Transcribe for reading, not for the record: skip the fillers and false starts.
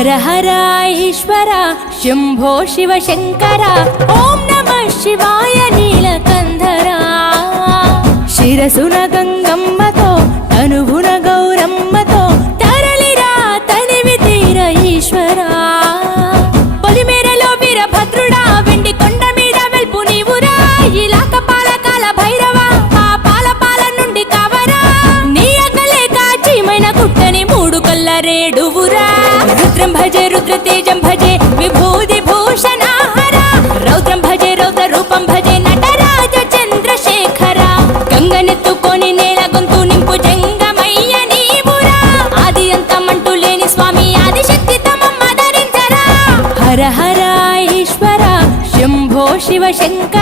హర హర ఈశ్వర శంభో శివ శంకర ఓం నమః శివాయ నీలకంధరా శిరసున గంగమ్మతో తనువున గౌరమ్మతో తరలిరా తనివి తీర ఈశ్వరా పొలిమేరలో వీరభద్రుడా వెండి కొండ మీద వెల్పు నీవురా ఇలాక పాలకాల భైరవ ఆ పాల నుండి కావరా నీ అకలే కాచీమైన కుట్టని మూడు కల్ల రేడువురా రుద్రం భజే రుద్ర తేజం భజే విభూది భూషణ హర రౌద్రం భజే రౌద్ర రూపం భజే నటరాజ చంద్రశేఖర గంగనెత్తుకొని నేల గొంతు నింపు జంగమయ్య నీవురా ఆది అంతమంటూ లేని స్వామి ఆదిశక్తి తమమ్మ ధరించరా హర హర ఈశ్వర శంభో శివ శంకర